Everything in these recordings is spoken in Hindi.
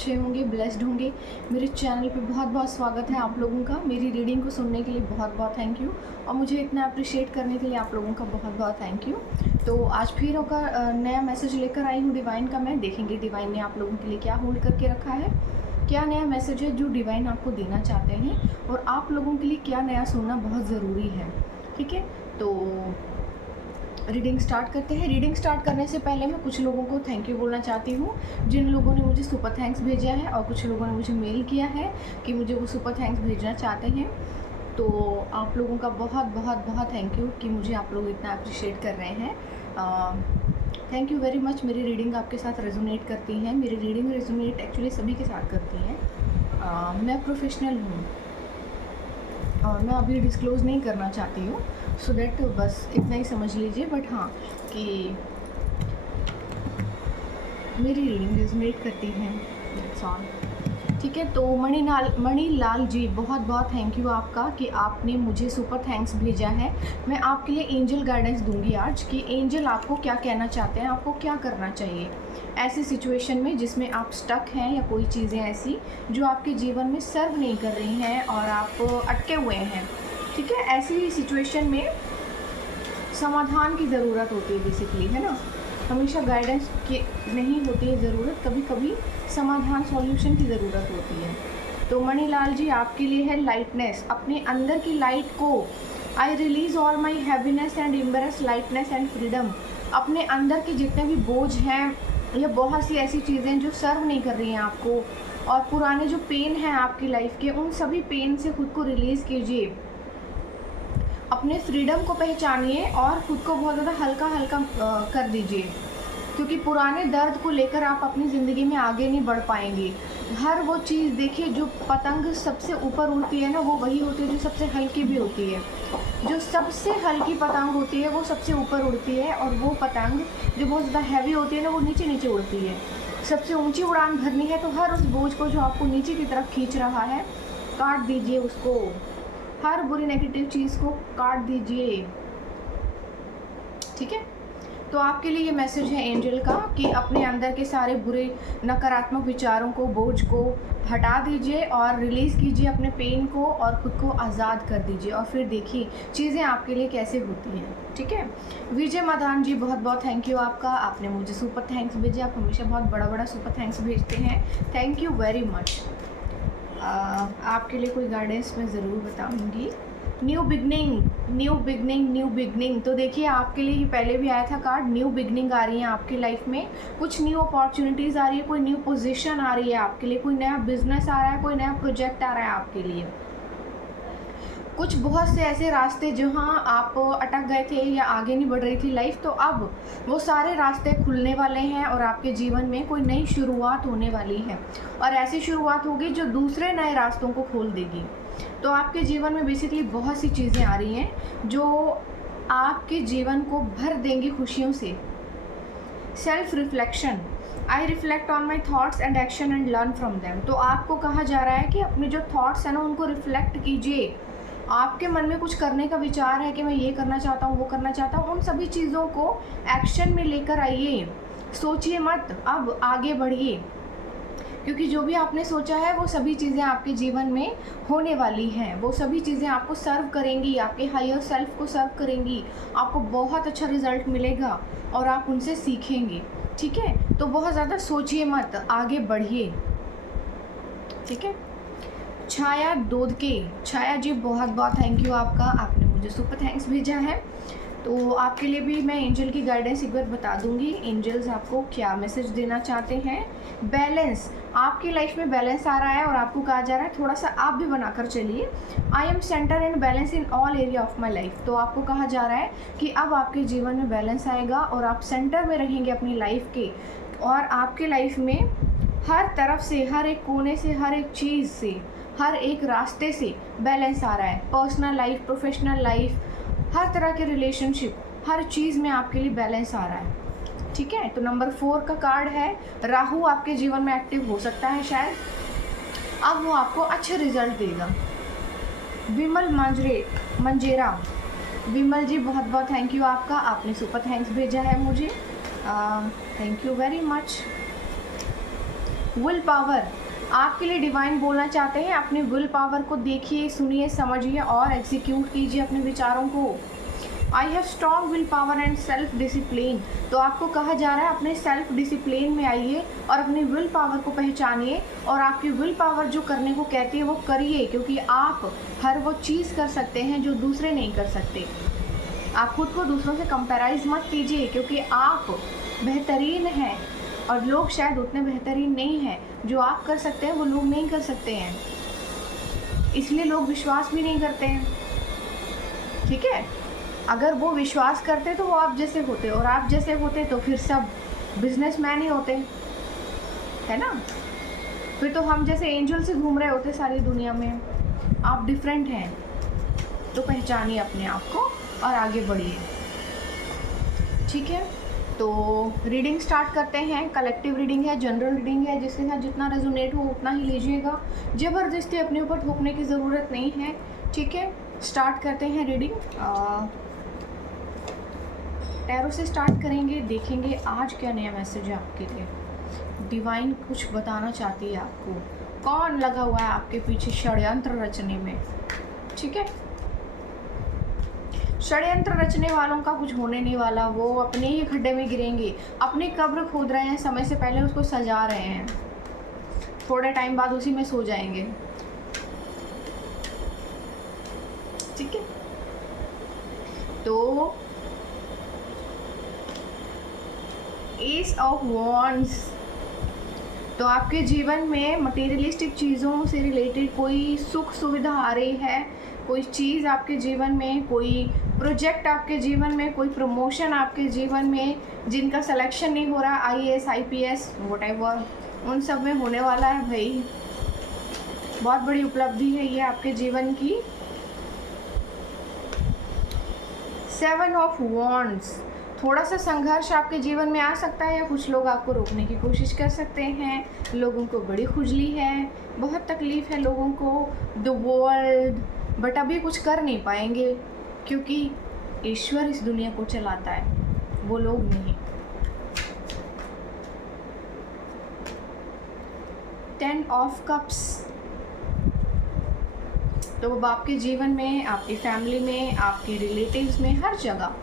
अच्छे होंगे, ब्लेस्ड होंगे। मेरे चैनल पे बहुत बहुत स्वागत है आप लोगों का। मेरी रीडिंग को सुनने के लिए बहुत बहुत थैंक यू, और मुझे इतना अप्रिशिएट करने के लिए आप लोगों का बहुत बहुत थैंक यू। तो आज फिर होगा नया मैसेज लेकर आई हूँ डिवाइन का मैं। देखेंगे डिवाइन ने आप लोगों के लिए क्या होल्ड करके रखा है, क्या नया मैसेज है जो डिवाइन आपको देना चाहते हैं, और आप लोगों के लिए क्या नया सुनना बहुत ज़रूरी है। ठीक है, तो रीडिंग स्टार्ट करते हैं। रीडिंग स्टार्ट करने से पहले मैं कुछ लोगों को थैंक यू बोलना चाहती हूँ, जिन लोगों ने मुझे सुपर थैंक्स भेजा है, और कुछ लोगों ने मुझे मेल किया है कि मुझे वो सुपर थैंक्स भेजना चाहते हैं। तो आप लोगों का बहुत बहुत बहुत थैंक यू कि मुझे आप लोग इतना अप्रिशिएट कर रहे हैं। Thank you very much. मेरी रीडिंग आपके साथ रेजोनेट करती हैं। मेरी रीडिंग रेजोनेट एक्चुअली सभी के साथ करती हैं। मैं प्रोफेशनल हूँ और मैं अभी डिस्क्लोज़ नहीं करना चाहती हूँ, सो दैट बस इतना ही समझ लीजिए। बट हाँ, कि मेरी रीडिंग रेजोनेट करती है, दैट्स ऑल। ठीक है, तो मणिलाल जी बहुत बहुत थैंक यू आपका कि आपने मुझे सुपर थैंक्स भेजा है। मैं आपके लिए एंजल गाइडेंस दूंगी आज कि एंजल आपको क्या कहना चाहते हैं, आपको क्या करना चाहिए ऐसी सिचुएशन में जिसमें आप स्टक हैं, या कोई चीज़ें ऐसी जो आपके जीवन में सर्व नहीं कर रही हैं और आप अटके हुए हैं। ठीक है, ऐसी सिचुएशन में समाधान की ज़रूरत होती है बेसिकली, है ना। हमेशा गाइडेंस की नहीं होती है ज़रूरत, कभी कभी समाधान सॉल्यूशन की ज़रूरत होती है। तो मणिलाल जी आपके लिए है लाइटनेस, अपने अंदर की लाइट को, I release all my happiness and embrace lightness and freedom. अपने अंदर के जितने भी बोझ हैं या बहुत सी ऐसी चीज़ें जो सर्व नहीं कर रही हैं आपको, और पुराने जो पेन हैं आपकी लाइफ के, उन सभी पेन से खुद को रिलीज़ कीजिए। अपने फ्रीडम को पहचानिए और ख़ुद को बहुत ज़्यादा हल्का हल्का कर दीजिए, क्योंकि पुराने दर्द को लेकर आप अपनी ज़िंदगी में आगे नहीं बढ़ पाएंगे। हर वो चीज़ देखिए, जो पतंग सबसे ऊपर उड़ती है ना, वो वही होती है जो सबसे हल्की भी होती है। जो सबसे हल्की पतंग होती है वो सबसे ऊपर उड़ती है, और वो पतंग जो बहुत ज़्यादा हैवी होती है ना, वो नीचे नीचे उड़ती है। सबसे ऊँची उड़ान भरनी है तो हर उस बोझ को जो आपको नीचे की तरफ खींच रहा है, काट दीजिए उसको। हर बुरी नेगेटिव चीज़ को काट दीजिए। ठीक है, तो आपके लिए ये मैसेज है एंजल का कि अपने अंदर के सारे बुरे नकारात्मक विचारों को, बोझ को हटा दीजिए और रिलीज़ कीजिए अपने पेन को, और ख़ुद को आज़ाद कर दीजिए, और फिर देखिए चीज़ें आपके लिए कैसे होती हैं। ठीक है, विजय मदान जी बहुत बहुत थैंक यू आपका, आपने मुझे सुपर थैंक्स भेजे। आप हमेशा बहुत बड़ा बड़ा सुपर थैंक्स भेजते हैं, थैंक यू वेरी मच। आपके लिए कोई गाइडेंस मैं ज़रूर बताऊंगी। New beginning, new beginning, new beginning. तो देखिए आपके लिए ये पहले भी आया था कार्ड, न्यू बिगनिंग आ रही है आपकी लाइफ में। कुछ न्यू अपॉर्चुनिटीज़ आ रही है, कोई न्यू पोजीशन आ रही है आपके लिए, कोई नया बिजनेस आ रहा है, कोई नया प्रोजेक्ट आ रहा है आपके लिए। कुछ बहुत से ऐसे रास्ते जहाँ आप अटक गए थे या आगे नहीं बढ़ रही थी लाइफ, तो अब वो सारे रास्ते खुलने वाले हैं और आपके जीवन में कोई नई शुरुआत होने वाली है, और ऐसी शुरुआत होगी जो दूसरे नए रास्तों को खोल देगी। तो आपके जीवन में बेसिकली बहुत सी चीज़ें आ रही हैं जो आपके जीवन को भर देंगी खुशियों से। Self reflection, I reflect on my thoughts and action and learn from them. तो आपको कहा जा रहा है कि अपने जो थाट्स हैं ना, उनको रिफ्लेक्ट कीजिए। आपके मन में कुछ करने का विचार है कि मैं ये करना चाहता हूँ, वो करना चाहता हूँ, उन सभी चीज़ों को एक्शन में लेकर आइए। सोचिए मत, अब आगे बढ़िए, क्योंकि जो भी आपने सोचा है वो सभी चीज़ें आपके जीवन में होने वाली हैं। वो सभी चीज़ें आपको सर्व करेंगी, आपके हायर सेल्फ को सर्व करेंगी, आपको बहुत अच्छा रिजल्ट मिलेगा और आप उनसे सीखेंगे। ठीक है, तो बहुत ज़्यादा सोचिए मत, आगे बढ़िए। ठीक है, छाया दोदके, छाया जी बहुत बहुत थैंक यू आपका, आपने मुझे सुपर थैंक्स भेजा है। तो आपके लिए भी मैं एंजल की गाइडेंस एक बार बता दूंगी, एंजल्स आपको क्या मैसेज देना चाहते हैं। बैलेंस, आपकी लाइफ में बैलेंस आ रहा है और आपको कहा जा रहा है थोड़ा सा आप भी बनाकर चलिए। I am centre and balance in all area of my life. तो आपको कहा जा रहा है कि अब आपके जीवन में बैलेंस आएगा और आप सेंटर में रहेंगे अपनी लाइफ के, और आपके लाइफ में हर तरफ से, हर एक कोने से, हर एक चीज़ से, हर एक रास्ते से बैलेंस आ रहा है। पर्सनल लाइफ, प्रोफेशनल लाइफ, हर तरह के रिलेशनशिप, हर चीज़ में आपके लिए बैलेंस आ रहा है। ठीक है, तो नंबर 4 का कार्ड है, राहु आपके जीवन में एक्टिव हो सकता है शायद, अब वो आपको अच्छे रिजल्ट देगा। विमल मंजेरा, विमल जी बहुत बहुत थैंक यू आपका, आपने सुपर थैंक्स भेजा है मुझे, thank you very much. Will power, आपके लिए डिवाइन बोलना चाहते हैं अपने विल पावर को देखिए, सुनिए, समझिए और एग्जीक्यूट कीजिए अपने विचारों को। I have strong will power and self discipline, तो आपको कहा जा रहा है अपने सेल्फ डिसिप्लिन में आइए और अपनी विल पावर को पहचानिए और आपकी विल पावर जो करने को कहती है वो करिए, क्योंकि आप हर वो चीज़ कर सकते हैं जो दूसरे नहीं कर सकते। आप खुद को दूसरों से कंपेराइज मत कीजिए, क्योंकि आप बेहतरीन हैं और लोग शायद उतने बेहतरीन नहीं हैं। जो आप कर सकते हैं वो लोग नहीं कर सकते हैं, इसलिए लोग विश्वास भी नहीं करते हैं। ठीक है, अगर वो विश्वास करते तो वो आप जैसे होते, और आप जैसे होते तो फिर सब बिजनेसमैन ही होते, है ना। फिर तो हम जैसे एंजल से घूम रहे होते सारी दुनिया में। आप डिफरेंट हैं, तो पहचानिए अपने आप को और आगे बढ़िए। ठीक है, तो रीडिंग स्टार्ट करते हैं। कलेक्टिव रीडिंग है, जनरल रीडिंग है, जिसके साथ जितना रेजोनेट हो उतना ही लीजिएगा। ज़बरदस्ती अपने ऊपर थोपने की ज़रूरत नहीं है। ठीक है, स्टार्ट करते हैं रीडिंग। टैरो से स्टार्ट करेंगे, देखेंगे आज क्या नया मैसेज है आपके लिए। डिवाइन कुछ बताना चाहती है आपको। कौन लगा हुआ है आपके पीछे षड्यंत्र रचने में। ठीक है, षड्यंत्र रचने वालों का कुछ होने नहीं वाला, वो अपने ही खड्डे में गिरेंगे। अपनी कब्र खोद रहे हैं, समय से पहले उसको सजा रहे हैं, थोड़े टाइम बाद उसी में सो जाएंगे। ठीक है, तो एस ऑफ वॉन्ड्स, तो आपके जीवन में मटेरियलिस्टिक चीज़ों से रिलेटेड कोई सुख सुविधा आ रही है, कोई चीज़ आपके जीवन में, कोई प्रोजेक्ट आपके जीवन में, कोई प्रमोशन आपके जीवन में, जिनका सिलेक्शन नहीं हो रहा, IAS IPS व्हाटएवर, उन सब में होने वाला है भाई। बहुत बड़ी उपलब्धि है ये आपके जीवन की। 7 ऑफ वॉन्ड्स, थोड़ा सा संघर्ष आपके जीवन में आ सकता है, या कुछ लोग आपको रोकने की कोशिश कर सकते हैं। लोगों को बड़ी खुजली है, बहुत तकलीफ़ है लोगों को, द वर्ल्ड, बट अभी कुछ कर नहीं पाएंगे, क्योंकि ईश्वर इस दुनिया को चलाता है, वो लोग नहीं। 10 ऑफ कप्स, तो अब आपके जीवन में, आपकी फैमिली में, आपके रिलेटिव्स में, हर जगह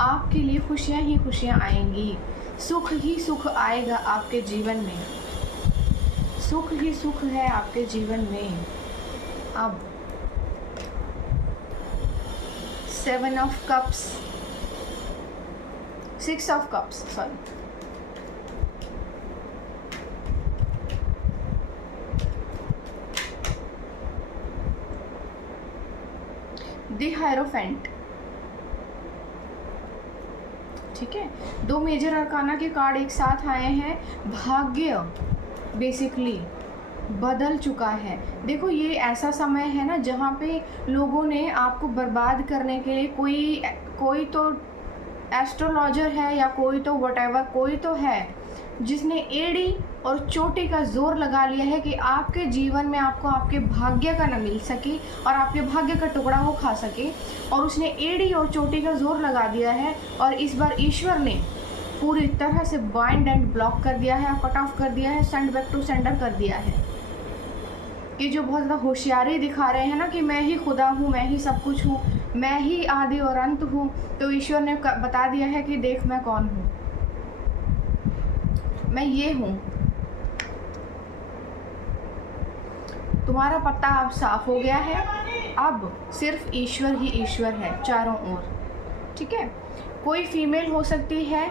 आपके लिए खुशियाँ ही खुशियाँ आएंगी, सुख ही सुख आएगा आपके जीवन में, सुख ही सुख है आपके जीवन में। अब 7 of cups, 6 of cups, sorry, the hierophant. ठीक है, 2 मेजर अरकाना के कार्ड एक साथ आए हैं। भाग्य बेसिकली बदल चुका है। देखो, ये ऐसा समय है ना जहाँ पे लोगों ने आपको बर्बाद करने के लिए, कोई तो एस्ट्रोलॉजर है या कोई तो व्हाटएवर, कोई तो है जिसने एड़ी और चोटी का जोर लगा लिया है कि आपके जीवन में आपको आपके भाग्य का न मिल सके और आपके भाग्य का टुकड़ा वो खा सके, और उसने एड़ी और चोटी का जोर लगा दिया है। और इस बार ईश्वर ने पूरी तरह से बाइंड एंड ब्लॉक कर दिया है, कट ऑफ कर दिया है, सेंड बैक टू सेंडर कर दिया है। कि जो बहुत ज़्यादा होशियारी दिखा रहे हैं ना कि मैं ही खुदा हूँ, मैं ही सब कुछ हूँ, मैं ही आदि और अंत हूँ, तो ईश्वर ने बता दिया है कि देख मैं कौन हूँ, मैं ये हूँ। तुम्हारा पत्ता अब साफ हो गया है, अब सिर्फ ईश्वर ही ईश्वर है चारों ओर। ठीक है, कोई फीमेल हो सकती है,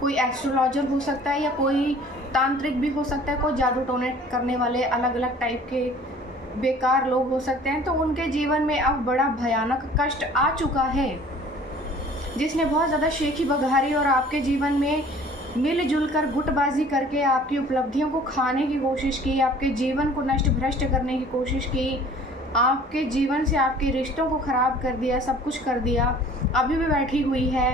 कोई एस्ट्रोलॉजर हो सकता है, या कोई तांत्रिक भी हो सकता है, कोई जादू टोने करने वाले अलग अलग टाइप के बेकार लोग हो सकते हैं। तो उनके जीवन में अब बड़ा भयानक कष्ट आ चुका है, जिसने बहुत ज़्यादा शेखी बघारी और आपके जीवन में मिलजुल कर गुटबाजी करके आपकी उपलब्धियों को खाने की कोशिश की, आपके जीवन को नष्ट भ्रष्ट करने की कोशिश की, आपके जीवन से आपके रिश्तों को ख़राब कर दिया, सब कुछ कर दिया। अभी भी बैठी हुई है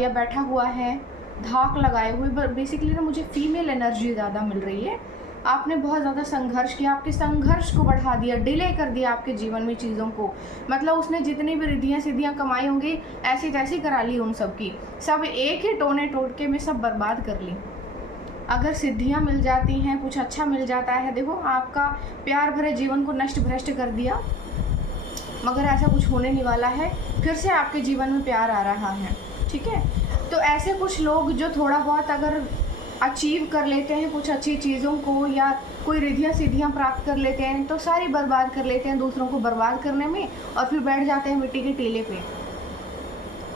या बैठा हुआ है धाक लगाए हुए। बेसिकली ना मुझे फीमेल एनर्जी ज़्यादा मिल रही है। आपने बहुत ज़्यादा संघर्ष किया, आपके संघर्ष को बढ़ा दिया, डिले कर दिया आपके जीवन में चीज़ों को। मतलब उसने जितनी भी रिद्धियाँ सिद्धियाँ कमाई होंगी ऐसी तैसी करा ली उन सब की, सब एक ही टोने टोटके में सब बर्बाद कर ली। अगर सिद्धियां मिल जाती हैं, कुछ अच्छा मिल जाता है, देखो आपका प्यार भरे जीवन को नष्ट भ्रष्ट कर दिया, मगर ऐसा कुछ होने नहीं वाला है, फिर से आपके जीवन में प्यार आ रहा है। ठीक है, तो ऐसे कुछ लोग जो थोड़ा बहुत अगर अचीव कर लेते हैं कुछ अच्छी चीज़ों को, या कोई रिद्धियाँ सिद्धियाँ प्राप्त कर लेते हैं, तो सारी बर्बाद कर लेते हैं दूसरों को बर्बाद करने में, और फिर बैठ जाते हैं मिट्टी के टीले पे।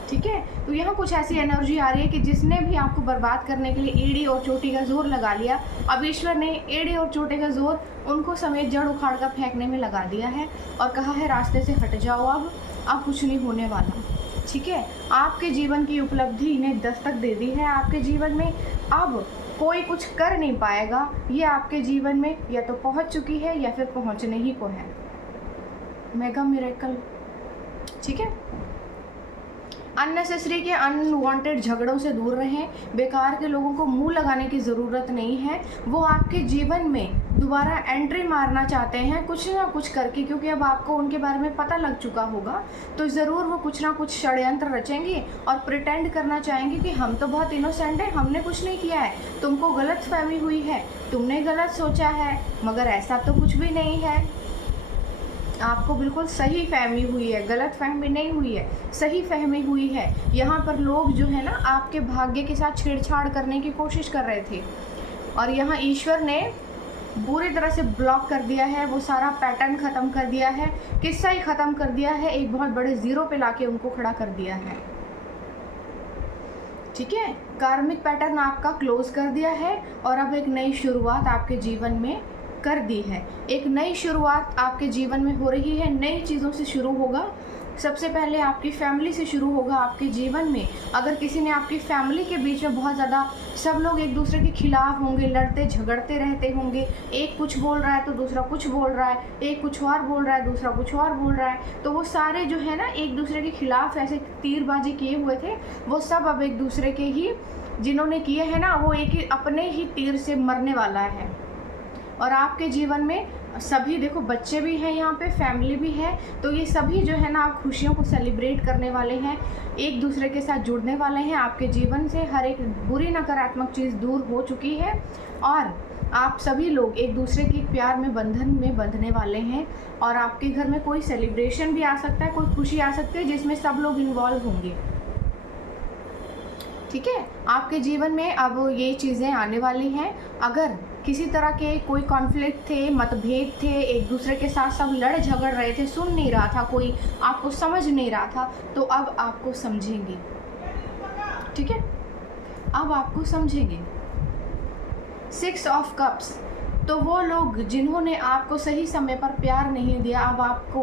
ठीक है, तो यहाँ कुछ ऐसी एनर्जी आ रही है कि जिसने भी आपको बर्बाद करने के लिए एड़ी और चोटी का जोर लगा लिया, अब ईश्वर ने एड़ी और चोटी का जोर उनको समेत जड़ उखाड़ कर फेंकने में लगा दिया है और कहा है रास्ते से हट जाओ, अब कुछ नहीं होने वाला। ठीक है, आपके जीवन की उपलब्धि ने दस्तक दे दी है, आपके जीवन में अब कोई कुछ कर नहीं पाएगा, ये आपके जीवन में या तो पहुंच चुकी है या फिर पहुंचने ही को है। Mega miracle. ठीक है, अननेसेसरी के अनवांटेड झगड़ों से दूर रहें, बेकार के लोगों को मुंह लगाने की ज़रूरत नहीं है। वो आपके जीवन में दोबारा एंट्री मारना चाहते हैं कुछ ना कुछ करके, क्योंकि अब आपको उनके बारे में पता लग चुका होगा, तो ज़रूर वो कुछ ना कुछ षड्यंत्र रचेंगे और प्रिटेंड करना चाहेंगे कि हम तो बहुत इनोसेंट हैं, हमने कुछ नहीं किया है, तुमको गलत फहमी हुई है, तुमने गलत सोचा है, मगर ऐसा तो कुछ भी नहीं है, आपको बिल्कुल सही फहमी हुई है, गलत फहमी नहीं हुई है, सही फहमी हुई है। यहाँ पर लोग जो है ना आपके भाग्य के साथ छेड़छाड़ करने की कोशिश कर रहे थे, और यहाँ ईश्वर ने बुरी तरह से ब्लॉक कर दिया है, वो सारा पैटर्न ख़त्म कर दिया है, किस्सा ही ख़त्म कर दिया है, एक बहुत बड़े ज़ीरो पे लाके उनको खड़ा कर दिया है। ठीक है, कार्मिक पैटर्न आपका क्लोज कर दिया है और अब एक नई शुरुआत आपके जीवन में कर दी है। एक नई शुरुआत आपके जीवन में हो रही है, नई चीज़ों से शुरू होगा। सबसे पहले आपकी फैमिली से शुरू होगा आपके जीवन में। अगर किसी ने आपकी फैमिली के बीच में बहुत ज़्यादा सब लोग एक दूसरे के खिलाफ होंगे, लड़ते झगड़ते रहते होंगे, एक कुछ बोल रहा है तो दूसरा कुछ बोल रहा है, एक कुछ और बोल रहा है दूसरा कुछ और बोल रहा है, तो वो सारे जो है ना एक दूसरे के खिलाफ ऐसे तीरबाजी किए हुए थे, वो सब अब एक दूसरे के ही जिन्होंने किए हैं ना, वो एक ही अपने ही तीर से मरने वाला है। और आपके जीवन में सभी देखो बच्चे भी हैं, यहाँ पे फैमिली भी है, तो ये सभी जो है ना आप खुशियों को सेलिब्रेट करने वाले हैं, एक दूसरे के साथ जुड़ने वाले हैं। आपके जीवन से हर एक बुरी नकारात्मक चीज़ दूर हो चुकी है और आप सभी लोग एक दूसरे के प्यार में बंधन में बंधने वाले हैं। और आपके घर में कोई सेलिब्रेशन भी आ सकता है, कोई खुशी आ सकती है जिसमें सब लोग इन्वॉल्व होंगे। ठीक है, आपके जीवन में अब ये चीज़ें आने वाली हैं। अगर किसी तरह के कोई कॉन्फ्लिक्ट थे, मतभेद थे, एक दूसरे के साथ सब लड़ झगड़ रहे थे, सुन नहीं रहा था कोई, आपको समझ नहीं रहा था, तो अब आपको समझेंगे। ठीक है, अब आपको समझेंगे। 6 ऑफ कप्स, तो वो लोग जिन्होंने आपको सही समय पर प्यार नहीं दिया, अब आपको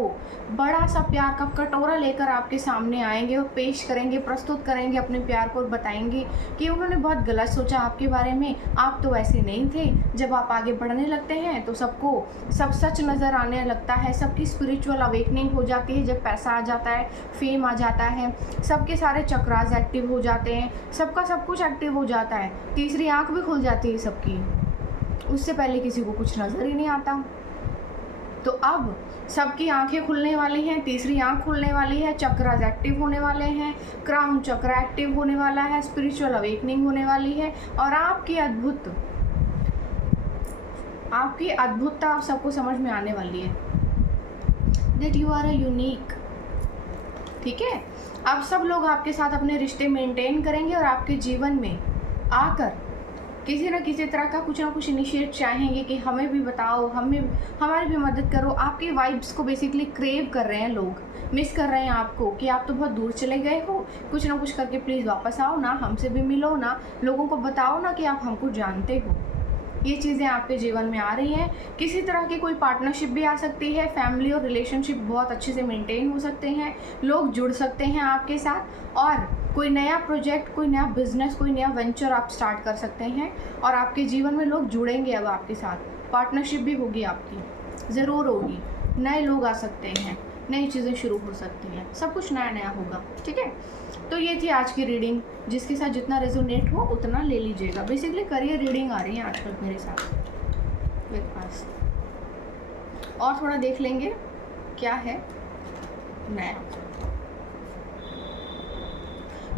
बड़ा सा प्यार का कटोरा लेकर आपके सामने आएंगे और पेश करेंगे, प्रस्तुत करेंगे अपने प्यार को और बताएंगे कि उन्होंने बहुत गलत सोचा आपके बारे में, आप तो ऐसे नहीं थे। जब आप आगे बढ़ने लगते हैं तो सबको सब सच नज़र आने लगता है, सबकी स्पिरिचुअल अवेकनिंग हो जाती है। जब पैसा आ जाता है, फेम आ जाता है, सबके सारे चक्रास एक्टिव हो जाते हैं, सबका सब कुछ एक्टिव हो जाता है, तीसरी आँख भी खुल जाती है सबकी। उससे पहले किसी को कुछ नज़र ही नहीं आता। तो अब सबकी आंखें खुलने वाली हैं, तीसरी आंख खुलने वाली है, चक्रास एक्टिव होने वाले हैं, क्राउन चक्र एक्टिव होने वाला है, स्पिरिचुअल अवेकनिंग होने वाली है और आपकी अद्भुतता सबको समझ में आने वाली है that you are a unique. ठीक है, अब सब लोग आपके साथ अपने रिश्ते मेंटेन करेंगे और आपके जीवन में आकर किसी न किसी तरह का कुछ ना कुछ इनिशिएट चाहेंगे कि हमें भी बताओ, हमारी भी मदद करो। आपकी वाइब्स को बेसिकली क्रेव कर रहे हैं लोग, मिस कर रहे हैं आपको कि आप तो बहुत दूर चले गए हो, कुछ ना कुछ करके प्लीज़ वापस आओ ना, हमसे भी मिलो ना, लोगों को बताओ ना कि आप हमको जानते हो। ये चीज़ें आपके जीवन में आ रही हैं। किसी तरह की कोई पार्टनरशिप भी आ सकती है, फैमिली और रिलेशनशिप बहुत अच्छे से मेंटेन हो सकते हैं, लोग जुड़ सकते हैं आपके साथ और कोई नया प्रोजेक्ट, कोई नया बिजनेस, कोई नया वेंचर आप स्टार्ट कर सकते हैं और आपके जीवन में लोग जुड़ेंगे अब आपके साथ, पार्टनरशिप भी होगी आपकी, ज़रूर होगी, नए लोग आ सकते हैं, नई चीज़ें शुरू हो सकती हैं, सब कुछ नया नया होगा। ठीक है, तो ये थी आज की रीडिंग, जिसके साथ जितना रेजोनेट हो उतना ले लीजिएगा। बेसिकली करियर रीडिंग आ रही है आजकल मेरे साथ मेरे पास, और थोड़ा देख लेंगे क्या है नया।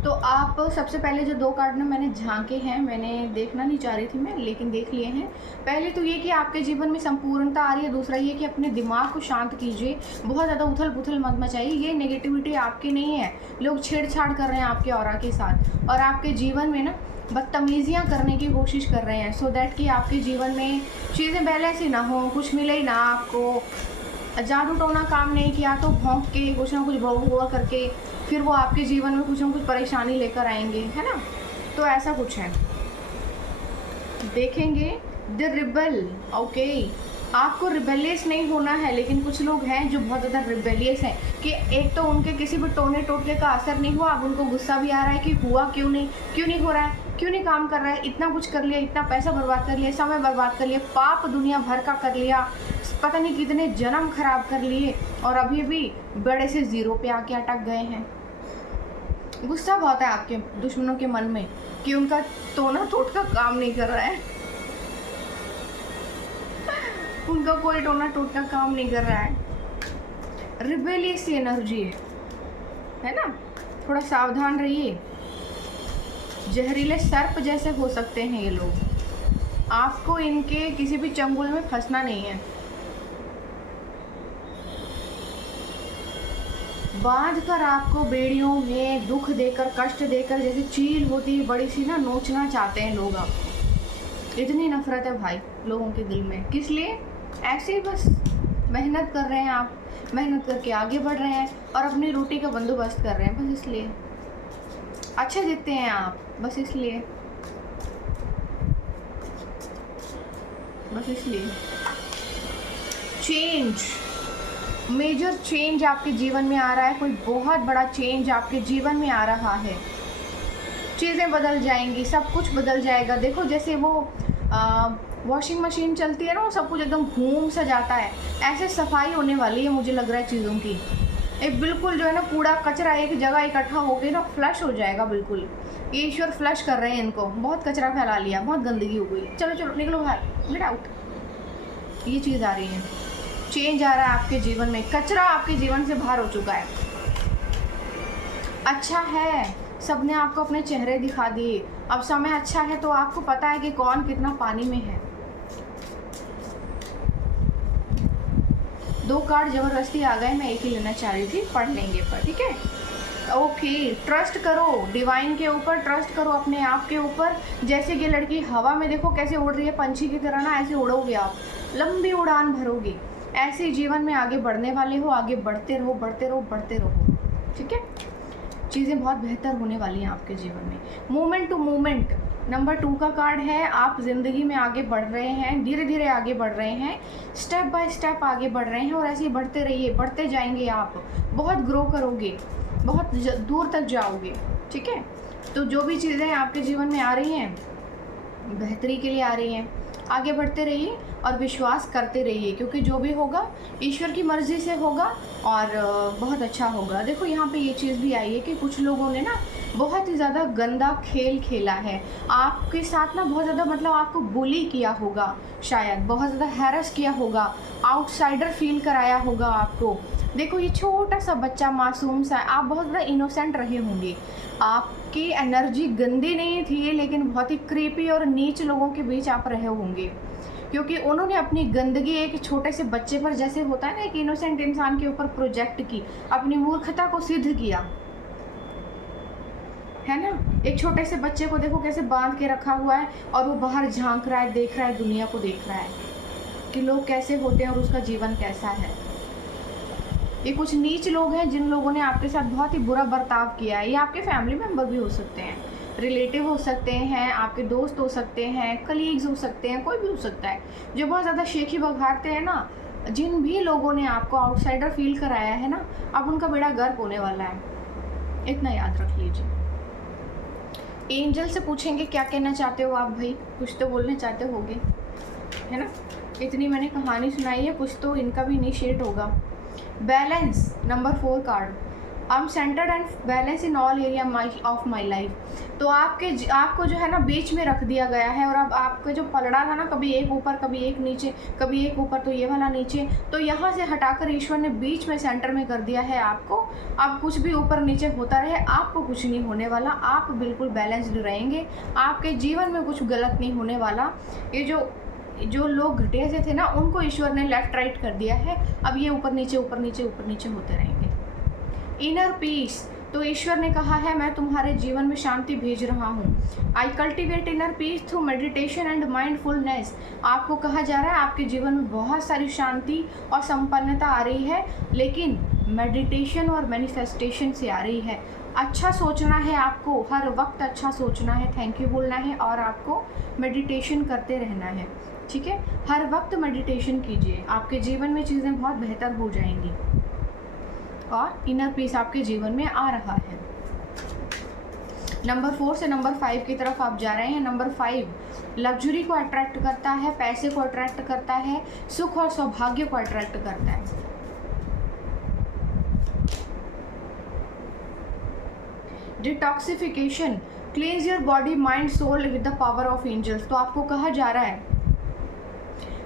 तो आप सबसे पहले जो 2 कार्ड ना मैंने झाँके हैं, मैंने देखना नहीं चाह रही थी मैं, लेकिन देख लिए हैं। पहले तो ये कि आपके जीवन में संपूर्णता आ रही है, दूसरा ये कि अपने दिमाग को शांत कीजिए, बहुत ज़्यादा उथल-पुथल मत मचाइए, ये नेगेटिविटी आपकी नहीं है। लोग छेड़-छाड़ कर रहे हैं आपके ऑरा के साथ और आपके जीवन में ना बदतमीज़ियाँ करने की कोशिश कर रहे हैं, सो दैट कि आपके जीवन में चीज़ें बैलेंस ही ना हो, कुछ मिले ही ना आपको। जादू टोना काम नहीं किया तो भौंक के कुछ ना कुछ हुआ करके फिर वो आपके जीवन में कुछ ना कुछ परेशानी लेकर आएंगे, है ना। तो ऐसा कुछ है, देखेंगे द रिबल। ओके, आपको रिबेलियस नहीं होना है, लेकिन कुछ लोग हैं जो बहुत ज़्यादा रिबेलियस हैं कि एक तो उनके किसी भी टोने टोटके का असर नहीं हुआ, अब उनको गुस्सा भी आ रहा है कि हुआ क्यों नहीं हो रहा है, क्यों नहीं काम कर रहा है, इतना कुछ कर लिया, इतना पैसा बर्बाद कर लिया, समय बर्बाद कर लिया, पाप दुनिया भर का कर लिया, पता नहीं कितने जन्म खराब कर लिए और अभी भी बड़े से ज़ीरो पे आके अटक गए हैं। गुस्सा बहुत है आपके दुश्मनों के मन में कि उनका टोना टोटका काम नहीं कर रहा है, उनका कोई टोना टोटका काम नहीं कर रहा है। रिबेलियस एनर्जी है ना, थोड़ा सावधान रहिए, जहरीले सर्प जैसे हो सकते हैं ये लोग, आपको इनके किसी भी चंगुल में फंसना नहीं है। बांध कर आपको बेड़ियों में दुख देकर, कष्ट देकर, जैसे चील होती है बड़ी सी ना, नोचना चाहते हैं लोग आपको। इतनी नफरत है भाई लोगों के दिल में, किस लिए? ऐसे ही बस मेहनत कर रहे हैं आप, मेहनत करके आगे बढ़ रहे हैं और अपनी रोटी का बंदोबस्त कर रहे हैं, बस इसलिए अच्छे दिखते हैं आप, बस इसलिए चेंज, मेजर चेंज आपके जीवन में आ रहा है, कोई बहुत बड़ा चेंज आपके जीवन में आ रहा है। चीज़ें बदल जाएंगी, सब कुछ बदल जाएगा। देखो जैसे वो वॉशिंग मशीन चलती है ना, वो सब कुछ एकदम घूम सा जाता है, ऐसे सफाई होने वाली है मुझे लग रहा है चीज़ों की। एक बिल्कुल जो है ना कूड़ा कचरा एक जगह इकट्ठा होकर ना फ्लश हो जाएगा बिल्कुल। ये ईश्वर फ्लश कर रहे हैं इनको, बहुत कचरा फैला लिया, बहुत गंदगी हो गई, चलो चलो निकलो बाहर, गेट आउट। ये चीज़ आ रही है, चेंज आ रहा है आपके जीवन में, कचरा आपके जीवन से बाहर हो चुका है। अच्छा है, सबने आपको अपने चेहरे दिखा दिए, अब समय अच्छा है तो आपको पता है कि कौन कितना पानी में है। 2 कार्ड जबरदस्ती आ गए, मैं एक ही लेना चाह रही थी, पढ़ लेंगे पर, ठीक है। ओके, ट्रस्ट करो डिवाइन के ऊपर, ट्रस्ट करो अपने आप के ऊपर। जैसे कि लड़की हवा में देखो कैसे उड़ रही है पंछी की तरह ना, ऐसे उड़ोगे आप, लंबी उड़ान भरोगे, ऐसे जीवन में आगे बढ़ने वाले हो, आगे बढ़ते रहो बढ़ते रहो बढ़ते रहो, ठीक है। चीज़ें बहुत बेहतर होने वाली हैं आपके जीवन में। मूवमेंट टू मूवमेंट नंबर 2 का कार्ड है, आप ज़िंदगी में आगे बढ़ रहे हैं, धीरे धीरे आगे बढ़ रहे हैं, स्टेप बाय स्टेप आगे बढ़ रहे हैं और ऐसे ही बढ़ते रहिए, बढ़ते जाएंगे आप, बहुत ग्रो करोगे, बहुत दूर तक जाओगे, ठीक है। तो जो भी चीज़ें आपके जीवन में आ रही हैं बेहतरी के लिए आ रही हैं, आगे बढ़ते रहिए और विश्वास करते रहिए, क्योंकि जो भी होगा ईश्वर की मर्ज़ी से होगा और बहुत अच्छा होगा। देखो यहाँ पे ये चीज़ भी आई है कि कुछ लोगों ने ना बहुत ही ज़्यादा गंदा खेल खेला है आपके साथ ना, बहुत ज़्यादा मतलब आपको बुली किया होगा, शायद बहुत ज़्यादा हैरेस किया होगा, आउटसाइडर फील कराया होगा आपको। देखो ये छोटा सा बच्चा मासूम सा, आप बहुत ज़्यादा इनोसेंट रहे होंगे, आपकी एनर्जी गंदी नहीं थी, लेकिन बहुत ही क्रीपी और नीच लोगों के बीच आप रहे होंगे, क्योंकि उन्होंने अपनी गंदगी एक छोटे से बच्चे पर, जैसे होता है ना एक इनोसेंट इंसान के ऊपर प्रोजेक्ट की, अपनी मूर्खता को सिद्ध किया, है ना। एक छोटे से बच्चे को देखो कैसे बांध के रखा हुआ है और वो बाहर झांक रहा है, देख रहा है, दुनिया को देख रहा है कि लोग कैसे होते हैं और उसका जीवन कैसा है। ये कुछ नीच लोग हैं जिन लोगों ने आपके साथ बहुत ही बुरा बर्ताव किया है। ये आपके फैमिली मेम्बर भी हो सकते हैं, रिलेटिव हो सकते हैं, आपके दोस्त हो सकते हैं, कलीग्स हो सकते हैं, कोई भी हो सकता है, जो बहुत ज़्यादा शेखी बघारते हैं ना। जिन भी लोगों ने आपको आउटसाइडर फील कराया है ना, अब उनका बेड़ा गर्क होने वाला है, इतना याद रख लीजिए। एंजल से पूछेंगे क्या कहना चाहते हो आप भाई, कुछ तो बोलना चाहते होगे, है ना। इतनी मैंने कहानी सुनाई है, कुछ तो इनका भी इनिशिएट होगा। Balance number 4 card, I am centred and balance in all area of my life. तो आपको जो है ना बीच में रख दिया गया है, और अब आपका जो पलड़ा था ना, कभी एक ऊपर कभी एक नीचे, कभी एक ऊपर तो ये वाला नीचे, तो यहाँ से हटाकर ईश्वर ने बीच में सेंटर में कर दिया है आपको। अब कुछ भी ऊपर नीचे होता रहे, आपको कुछ नहीं होने वाला, आप बिल्कुल बैलेंस्ड रहेंगे, आपके जीवन में कुछ गलत नहीं होने वाला। ये जो लोग घटिया से थे ना, उनको ईश्वर ने लेफ्ट राइट कर दिया है, अब ये ऊपर नीचे ऊपर नीचे ऊपर नीचे होते रहेंगे। इनर पीस, तो ईश्वर ने कहा है मैं तुम्हारे जीवन में शांति भेज रहा हूँ। I cultivate inner peace through meditation and mindfulness. आपको कहा जा रहा है आपके जीवन में बहुत सारी शांति और संपन्नता आ रही है, लेकिन मेडिटेशन और मैनिफेस्टेशन से आ रही है। अच्छा सोचना है आपको, हर वक्त अच्छा सोचना है, थैंक यू बोलना है, और आपको मेडिटेशन करते रहना है, ठीक है। हर वक्त मेडिटेशन कीजिए, आपके जीवन में चीज़ें बहुत बेहतर हो जाएंगी और इनर पीस आपके जीवन में आ रहा है। नंबर 4 से नंबर 5 की तरफ आप जा रहे हैं। नंबर 5 लग्जरी को अट्रैक्ट करता है, पैसे को अट्रैक्ट करता है, सुख और सौभाग्य को अट्रैक्ट करता है। Detoxification, cleanse your body mind soul with the power of angels. तो आपको कहा जा रहा है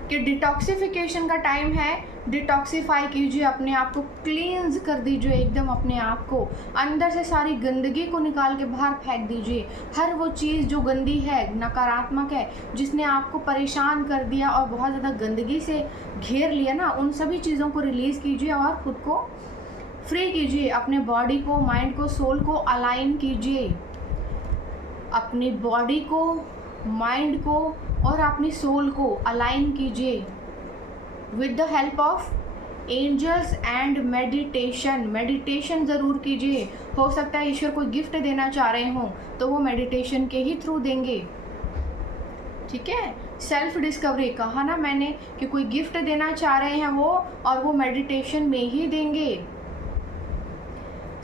कि डिटॉक्सिफिकेशन का टाइम है, डिटॉक्सिफाई कीजिए अपने आप को, क्लींस कर दीजिए एकदम अपने आप को, अंदर से सारी गंदगी को निकाल के बाहर फेंक दीजिए। हर वो चीज़ जो गंदी है, नकारात्मक है, जिसने आपको परेशान कर दिया और बहुत ज़्यादा गंदगी से घेर लिया ना, उन सभी चीज़ों को रिलीज़ कीजिए और ख़ुद को फ्री कीजिए। अपने बॉडी को, माइंड को, सोल को अलाइन कीजिए, अपनी बॉडी को, माइंड को और अपनी सोल को अलाइन कीजिए with the help of angels and meditation. Meditation ज़रूर कीजिए। हो सकता है ईश्वर कोई गिफ्ट देना चाह रहे हों तो वो मेडिटेशन के ही थ्रू देंगे, ठीक है। सेल्फ डिस्कवरी, कहा ना मैंने कि कोई गिफ्ट देना चाह रहे हैं वो, और वो मेडिटेशन में ही देंगे।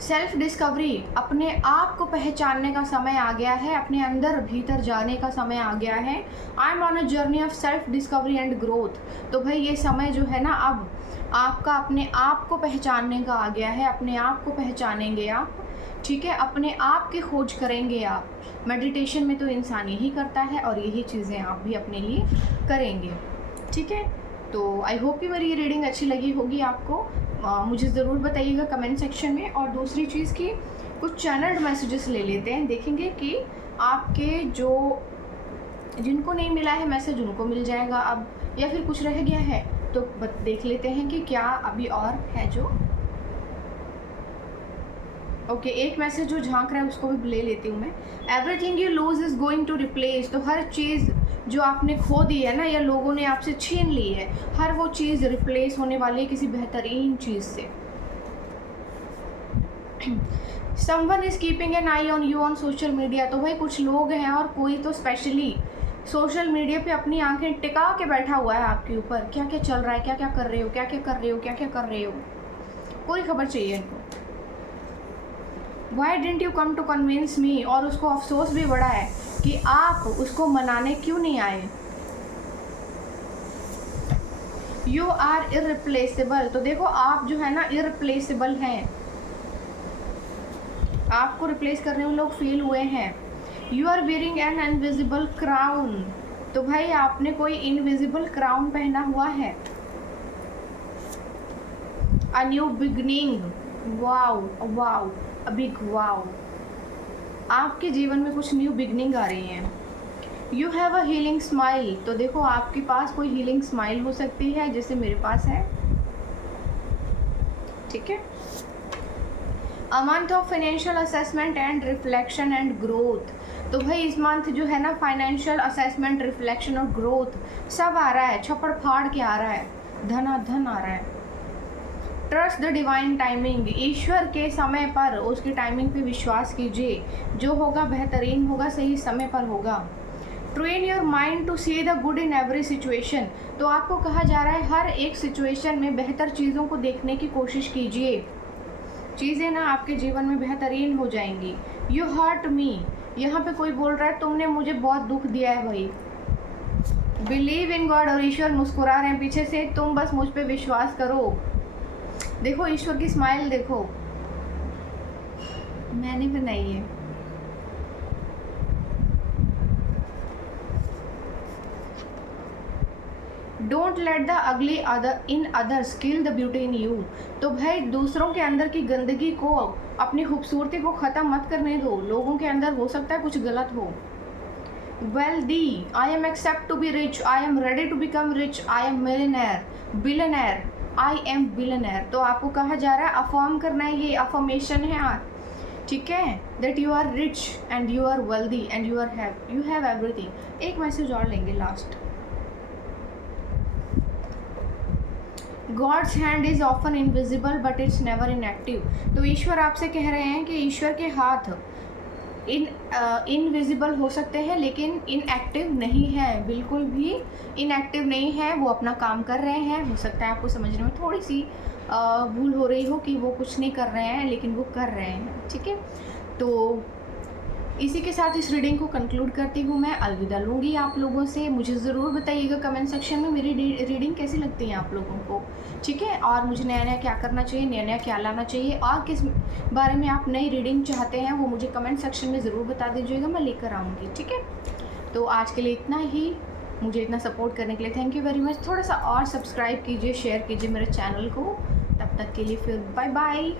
सेल्फ डिस्कवरी, अपने आप को पहचानने का समय आ गया है, अपने अंदर भीतर जाने का समय आ गया है। I am on a journey of self discovery and growth. तो भाई ये समय जो है ना, अब आपका अपने आप को पहचानने का आ गया है, अपने आप को पहचानेंगे आप, ठीक है, अपने आप की खोज करेंगे आप। मेडिटेशन में तो इंसान यही करता है और यही चीज़ें आप भी अपने लिए करेंगे, ठीक है। तो आई होप कि मेरी ये रीडिंग अच्छी लगी होगी आपको। मुझे ज़रूर बताइएगा कमेंट सेक्शन में। और दूसरी चीज़ की कुछ चैनल्ड मैसेजेस ले लेते हैं, देखेंगे कि आपके जिनको नहीं मिला है मैसेज उनको मिल जाएगा अब, या फिर कुछ रह गया है तो देख लेते हैं कि क्या अभी और है जो। ओके, एक मैसेज जो झांक रहा है उसको भी ले लेती हूँ मैं। Everything you lose is going to replace. तो हर चीज़ जो आपने खो दी है ना, या लोगों ने आपसे छीन ली है, हर वो चीज़ रिप्लेस होने वाली है किसी बेहतरीन चीज़ से। Someone is keeping an I on you on social media. तो भाई कुछ लोग हैं और कोई तो स्पेशली सोशल मीडिया पे अपनी आंखें टिका के बैठा हुआ है आपके ऊपर, क्या क्या चल रहा है, क्या क्या कर रहे हो, क्या क्या कर रहे हो, क्या क्या कर रहे हो, पूरी खबर चाहिए इनको। Why didn't you come to convince me? और उसको अफसोस भी बड़ा है कि आप उसको मनाने क्यों नहीं आए। You are irreplaceable। तो देखो आप जो है ना irreplaceable हैं, आपको रिप्लेस करने में लोग फेल हुए हैं। You are wearing an invisible crown। तो भाई आपने कोई इनविजिबल क्राउन पहना हुआ है। A new beginning। Wow wow, a big wow. आपके जीवन में कुछ न्यू बिगनिंग आ रही हैं। You have a healing smile. तो देखो आपके पास कोई हीलिंग स्माइल हो सकती है जैसे मेरे पास है, ठीक है। A month of financial assessment and reflection and growth. तो भाई इस मंथ जो है ना फाइनेंशियल असेसमेंट, रिफ्लेक्शन और ग्रोथ सब आ रहा है, छप्पड़ फाड़ के आ रहा है, धनाधन आ रहा है। Trust the divine timing. ईश्वर के समय पर, उसकी टाइमिंग पे विश्वास कीजिए, जो होगा बेहतरीन होगा, सही समय पर होगा। Train your mind to see the good in every situation. तो आपको कहा जा रहा है हर एक सिचुएशन में बेहतर चीज़ों को देखने की कोशिश कीजिए, चीज़ें ना आपके जीवन में बेहतरीन हो जाएंगी। You hurt me. यहाँ पे कोई बोल रहा है तुमने मुझे बहुत दुख दिया है भाई। Believe in God. और ईश्वर मुस्कुरा रहे हैं पीछे से, तुम बस मुझ पर विश्वास करो। देखो ईश्वर की स्माइल देखो, मैंने बनाई है। Don't let the ugly other in others kill the beauty in you. तो भाई दूसरों के अंदर की गंदगी को, अपनी खूबसूरती को ख़त्म मत करने दो। लोगों के अंदर हो सकता है कुछ गलत हो। Well D I am accept to be rich, I am ready to become rich, I am millionaire billionaire, I am billionaire. तो आपको कहा जा रहा है, अफर्म करना है, ये अफर्मेशन है, ठीक है, that you are rich and you are wealthy and you have everything. एक मैसेज और लेंगे last. God's hand is often invisible but it's never inactive. तो ईश्वर आपसे कह रहे हैं कि ईश्वर के हाथ इनविजिबल हो सकते हैं लेकिन इनएक्टिव नहीं है, बिल्कुल भी इनएक्टिव नहीं है। वो अपना काम कर रहे हैं। हो सकता है आपको समझने में थोड़ी सी भूल हो रही हो कि वो कुछ नहीं कर रहे हैं, लेकिन वो कर रहे हैं, ठीक है। तो इसी के साथ इस रीडिंग को कंक्लूड करती हूँ। मैं अलविदा लूँगी आप लोगों से। मुझे ज़रूर बताइएगा कमेंट सेक्शन में मेरी रीडिंग कैसी लगती है आप लोगों को, ठीक है। और मुझे नया नया क्या करना चाहिए, नया नया क्या लाना चाहिए, और किस बारे में आप नई रीडिंग चाहते हैं, वो मुझे कमेंट सेक्शन में ज़रूर बता दीजिएगा, मैं लेकर आऊँगी, ठीक है। तो आज के लिए इतना ही। मुझे इतना सपोर्ट करने के लिए थैंक यू वेरी मच। थोड़ा सा और सब्सक्राइब कीजिए, शेयर कीजिए मेरे चैनल को। तब तक के लिए फिर बाय बाय।